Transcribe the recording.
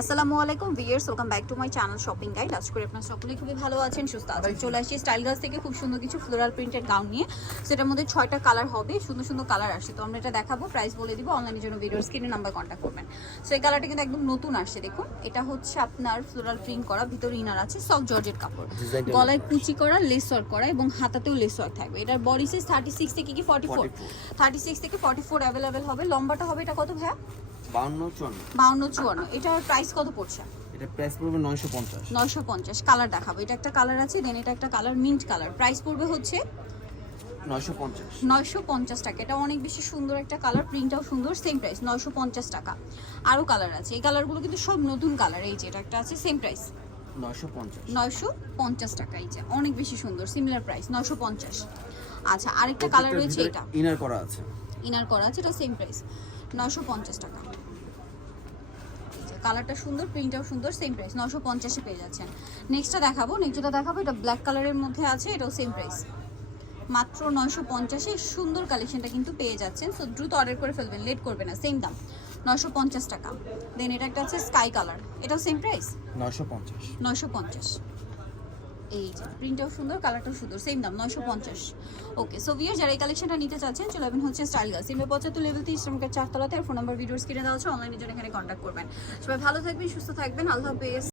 আসসালামু আলাইকুম viewers welcome back to my channel shopping guide. আজ করে আপনারা সকলেই খুবই ভালো আছেন সুস্থ আছেন। চলে আসছি স্টাইল গাছ থেকে খুব সুন্দর কিছু ফ্লোরাল প্রিন্টেড গাউন নিয়ে। সেটার মধ্যে ছয়টা কালার হবে সুন্দর সুন্দর কালার আসছে। তো আমরা এটা দেখাবো প্রাইস বলে দিব অনলাইনের জন্য ভিডিওর স্ক্রিনে নাম্বার কন্ট্যাক্ট করবেন। সো এই কালারটা কিন্তু একদম নতুন আসছে দেখুন। এটা হচ্ছে আপনার ফ্লোরাল প্রিন্ট করা ভিতরে ইনার আছে সফট জর্জেট কাপড়। গলায় কুচি করা লেস ওয়ার্ক করা এবং হাতাতেও লেস ওয়ার্ক থাকবে। এটার বডি সাইজ থার্টি সিক্স থেকে কি ফর্টি ফোর থার্টি সিক্স থেকে ফর্টি ফোর অ্যাভেলেবেল হবে। লম্বাটা হবে এটা কত ভাইয়া? বাউন্ন চুয়ান্ন। এটার প্রাইস কত পড়ছে? এটা প্রাইস পড়বে নয়শো পঞ্চাশ। নয়শো পঞ্চাশ। কালার দেখাবো। এটা একটা কালার আছে দেন এটা একটা কালার মিন্ট কালার প্রাইস পড়বে হচ্ছে নয়শো পঞ্চাশ। নয়শো পঞ্চাশ টাকা। এটা অনেক বেশি সুন্দর একটা কালার প্রিন্টটাও সুন্দর সেম প্রাইস নয়শো পঞ্চাশ টাকা। আরও কালার আছে। এই কালারগুলো কিন্তু সব নতুন কালার এই যে এটা একটা আছে সেম প্রাইস নয়শো পঞ্চাশ। নয়শো পঞ্চাশ টাকা এই যে। অনেক বেশি সুন্দর সিমিলার প্রাইস নয়শো পঞ্চাশ। আচ্ছা আরেকটা কালার রয়েছে এটা। ইনার করা আছে। ইনার করা আছে এটা সেম প্রাইস নয়শো পঞ্চাশ টাকা। কালারটা সুন্দর প্রিন্টটাও সুন্দর সেম প্রাইস নশো পঞ্চাশে পেয়ে যাচ্ছেন। নেক্সটটা দেখাবো নেক্সটটা দেখাবো এটা ব্ল্যাক কালারের মধ্যে আছে এটাও সেম প্রাইস মাত্র নয়শো পঞ্চাশে সুন্দর কালেকশনটা কিন্তু পেয়ে যাচ্ছেন সো দ্রুত অর্ডার করে ফেলবেন লেট করবে না সেম দাম নশো পঞ্চাশ টাকা। দেন এটা একটা আছে স্কাই কালার এটাও সেম প্রাইস নয়শো পঞ্চাশ। নয়শো পঞ্চাশ। এই যে প্রিন্টটাও সুন্দর কালারটাও সুন্দর সেম দাম, নয়শো পঞ্চাশ। ওকে সো ভিয়ার যারা এই কালেকশনটা নিতে চাচ্ছেন, চলে যাবেন হচ্ছে স্টাইল গার্ল সিমে পঁচাত্তর লেভেল থেকে ইসলামকের চারতলাতে, আর ফোন নাম্বার ভিডিওস কিনে দেওয়া হচ্ছে অনলাইনের জন্য এখানে কন্ট্যাক্ট করবেন। সবাই ভালো থাকবেন, সুস্থ থাকবেন, আল্লাহ হাফেজ।